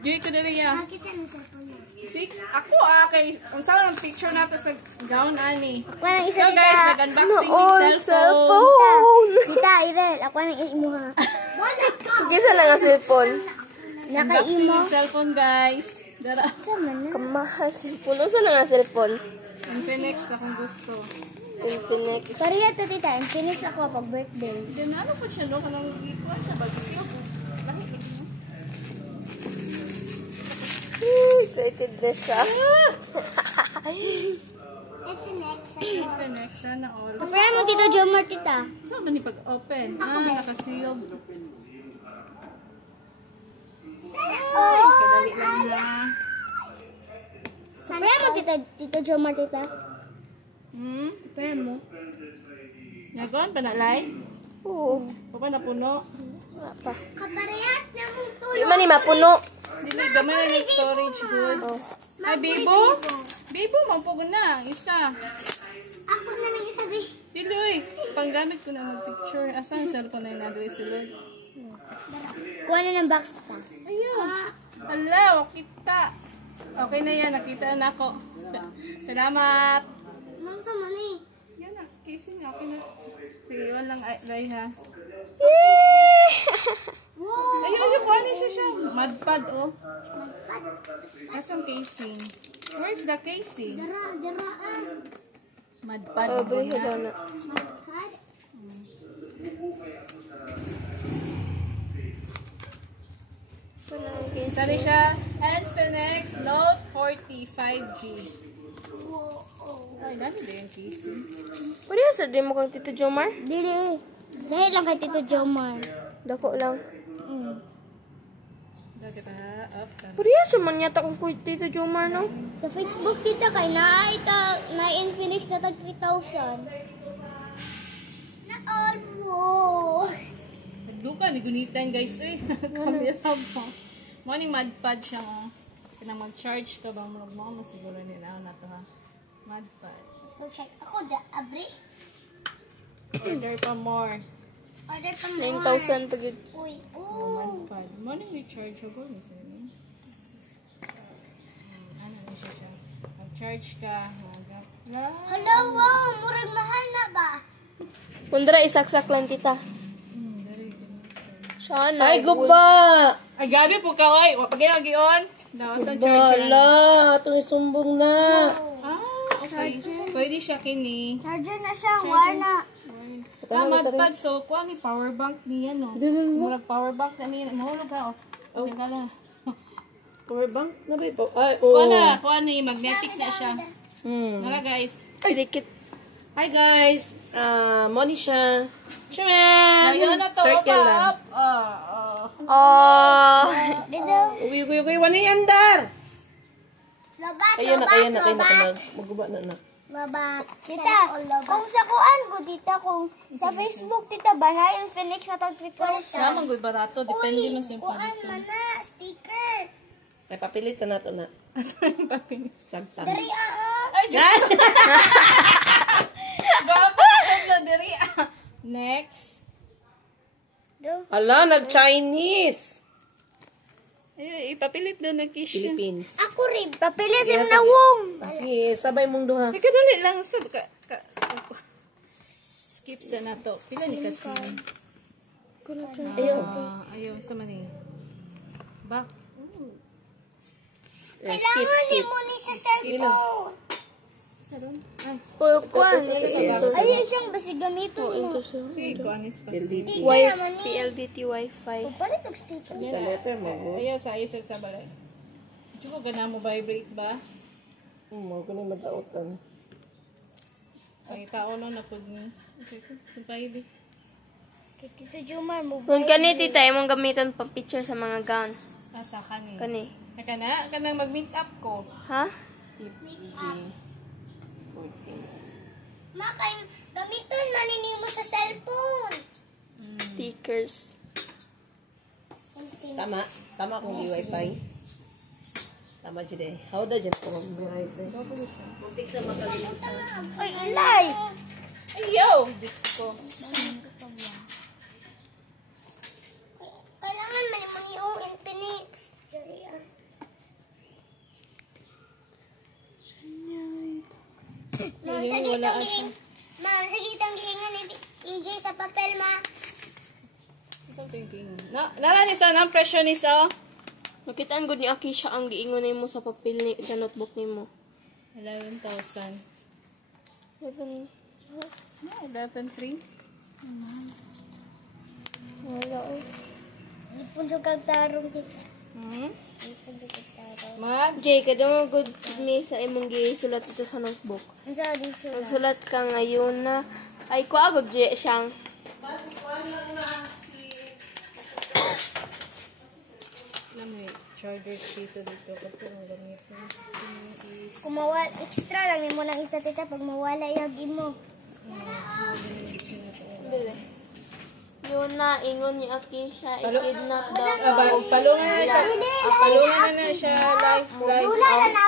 Joy ko na rin yan. Kisan mo cellphone mo. See? Ako kay unsa ang picture nato sa gown ani. Walang isa So guys, nag-unboxing ng cellphone. Cellphone. Tita, Irel, ako nang imo ha. Gisa lang ang cellphone. Unboxing Naka-imo. ng cellphone guys. Dara. Sama na. Kamahal cellphone. Unsa lang ang cellphone? Infinix akong gusto. Infinix. Pariya to tita, finish ako pag birthday. Diyan ano po siya no kanang ikuan siya bagisiyo ko. Lahi lagi mo. Excited na siya. Infinix sana all. Pariya mo tito Jomar tita. So man ni pag-open. Naka-sealed. Ay, kadali lang na. Pariya mo tito Jomar tita. Pariya mo. Yagon pa na lay? Oo. Pa na puno. Wala pa. Kaparehas na mong Di man ni mapuno. Dili gamay na yung storage good. Ay, Bibo? Bibo, mampugod na. Isa. Ako na lang isabi. Dili, uy. Panggamit ko na mag-picture. Asan yung cellphone na yung na-address sila? Kuha na ng box ka. Ayun. Hala, kita. Okay na yan. Nakita na ako. Salamat. Ma'am, sama na eh. Yan na. Casing na. Okay na. Sige, iwan lang, Ray, ha. Wow! Ayun, yung kuha siya siya. Madpad, oh. Asang casing? Where's the casing? Daraan. Madpad. Pobre daw na. Mahal. Wala ang case. Sali siya. Infinix Note 45G. Ay, dami din yung casing. Pwede sa di mo kang Tito Jomar? Dili. Dahil lang kay Tito Jomar. Dako lang. Dati pa, up, down. Pwede sa man yata kung Tito Jomar, no? Sa Facebook tita kay na Infinix na tag 3,000. Na all mo. Naglupa, nagunitan guys eh. Camera mo. Morning madpad siya nga. Kaya mag-charge ka bang mo siguro nila na to ha. Madpad. Let's go check. Ako da abri. Order pa more. Order pa 9,000 pag yun. Uy. Oh. Madpad. Morning rechargeable. Ano na siya. Mag-charge ka. Hello, wow. Murag mahal na ba? Kundra isaksak lang tita. Sana. Ay, guba! Ay, gabi po ka, oy. Pag-iagi-on. Nawasan charger. Bala! Itong isumbong na. Okay. Pwede siya kini. Charger na siya. Wala. Madpad. So, kuha ni power bank niya, no? Murag power bank na niya. Mahulog ka, oh. Tingala. Power bank? Na ba ito? Ay, Kuha ni magnetic na siya. Mga guys. Dikit. Hi guys! Money siya. Chuman! Ayun na to. Circle lang. Dito. Uy, wala yung andar! Lobat, Ayun na, kayo na. Maguba na. Lobat. Tita, kung sa kuan ko, tita, kung sa Facebook, tita, ba na Infinix na tag 3,000? Naman goy barato. Depende mo sa Kuan pamilya. man na, sticker. Ay, papilitan na to na. Asan yung papin? Sagtang. Dari Ay, Diyos! Gapit na diri. Next. Ala, nag-Chinese! Ay, ipapilit doon ng kiss siya. Philippines. Ako rin, papili sa nawong. Sige, sabay mong duha. Ay, kadali lang. Skip sa na to. Pila ni kasi. Ayun. Ayaw, sa maning. Back. Kailangan ni mo ni sa cellphone. Sa doon. Ay, Kuan. Ayun siyang basi gamito mo. sige, kuanis pa. PLDT. Sticker naman ni. PLDT Wi-Fi. Palit og sticker. Letter mo. Ayaw sa isag sa balay. Chuko, gana mo vibrate ba? Mo ko ni madautan. Ay, tao na napod ni. Sumpay di. Kay Tito Jomar mo. Kung kani tita, imong gamiton pa picture sa mga gown. Asa ka ni. Kani. Kanang mag-meet up ko. Ha? 50. 14. Ma, kay gamiton manining mo sa cellphone. Stickers. Tama. Tama kung di Wi-Fi. Tama dyan eh. How da dyan po mag-realize eh. Muntik sa makalit. Ay, alay! Ayaw! Diyos ko. Kailangan man mo ni Infinix. Dari Ma, Ayun, sige wala itong siya. Ma, sige itong giingan ni EJ sa papel, ma. Nara ni sa ang presyo ni sa Nakitaan gud ni Aki siya ang giingon nimo sa papel ni sa notebook nimo. 11,000. 11. 11,300. Wala oy. Ipon sa kagtarong kita. Hmm? Ipon sa kagtarong. Mag Jay, kada mo good mi sa imong gisulat ito sa notebook. Ang sa di sila. Magsulat ka ngayon na ay kuagod Jay siyang na may charger dito kasi ang gamit ko is Kung mawala, extra lang mo ng isa tita pag mawala yagi mo. bebe. Yun na ingon ni Aki siya Palo- i-kidnap daw. palungan na siya. Palungan na siya live Wala na